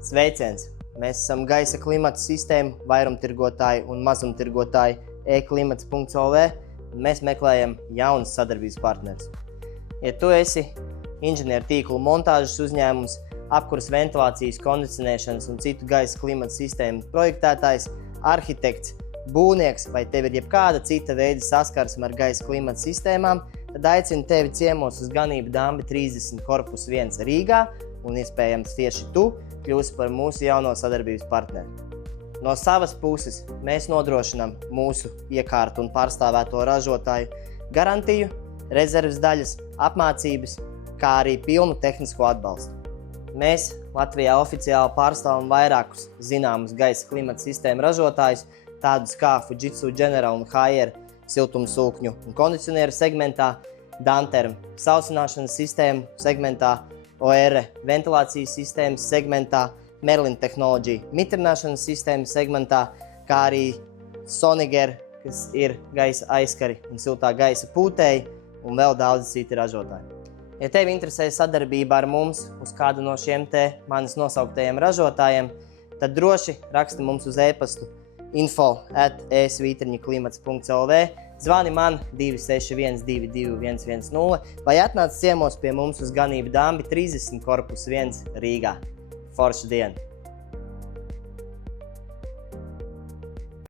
Sveiciens! Mēs esam gaisa klimata sistēmu vairumtirgotāji un mazumtirgotāji e-klimats.lv un mēs meklējam jaunus sadarbības partnerus. Ja tu esi inženieru tīklu montāžas uzņēmums, apkuras ventilācijas, kondicionēšanas un citu gaisa klimata sistēmu projektētājs, arhitekts, būvnieks vai tev ir jebkāda cita veida saskarsme ar gaisa klimata sistēmām, tad aicinu tevi ciemos uz ganību Dambi 30 korpus 1 Rīgā un iespējams tieši tu kļūsi par mūsu jauno sadarbības partneri. No savas puses mēs nodrošinām mūsu iekārtu un pārstāvēto ražotāju garantiju, rezerves daļas, apmācības, kā arī pilnu tehnisko atbalstu. Mēs Latvijā oficiāli pārstāvam vairākus zināmus gaisa klimata sistēmu ražotājus, tādus kā Fujitsu General un HR siltumsūkņu un kondicionieru segmentā, Danterm sausināšanas sistēmu segmentā, OR ventilācijas sistēmas segmentā, Merlin Technology mitrināšanas sistēmas segmentā, kā arī Soniger, kas ir gaisa aizkari un siltā gaisa pūtēji un vēl daudz citi ražotāji. Ja tevi interesē sadarbība ar mums uz kādu no šiem manis nosauktajiem ražotājiem, tad droši raksti mums uz e-pastu info@e-klimats.lv, zvani man 261 22 110 vai atnāc ciemos pie mums uz ganību Dambi 30 korpus 1 Rīgā. Forša diena!